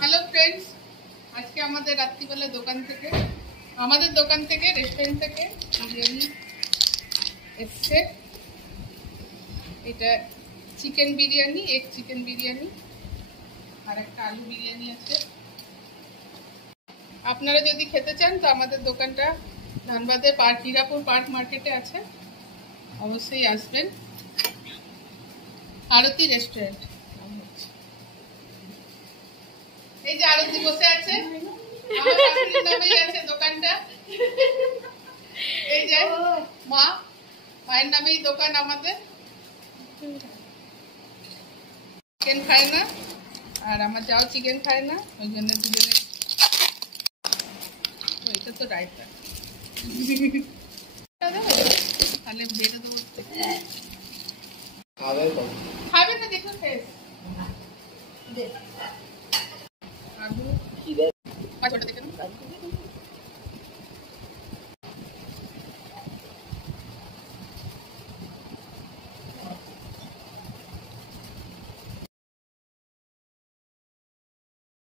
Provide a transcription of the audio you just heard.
Hello friends, আজকে আমাদের রাত্রিবেলা আমাদের দোকান থেকে রেস্টুরেন্ট থেকে বিরিয়ানি এসছে। এটা chicken biryani, egg chicken biryani আর একটা আলু বিরিয়ানি আছে। আপনারা যদি খেতে চান তো আমাদের দোকানটা ধানবাদের হিরাপুর পার্ক মার্কেটে আছে, অবশ্যই আসবেন। আরতি রেস্টুরেন্ট। এই যে আরতি বসে আছে, আমার শাশুড়ির নামেই আছে দোকানটা। এই যে মায়ের নামেই দোকান আমাদের। চিকেন খায় না আর আমার যাও চিকেন খায় না, ওই জন্য দুজনে। ওইটা তো রাইতা তাহলে বেড়ে দেবো। খাবে না, দেখো ফেস আলু দেখে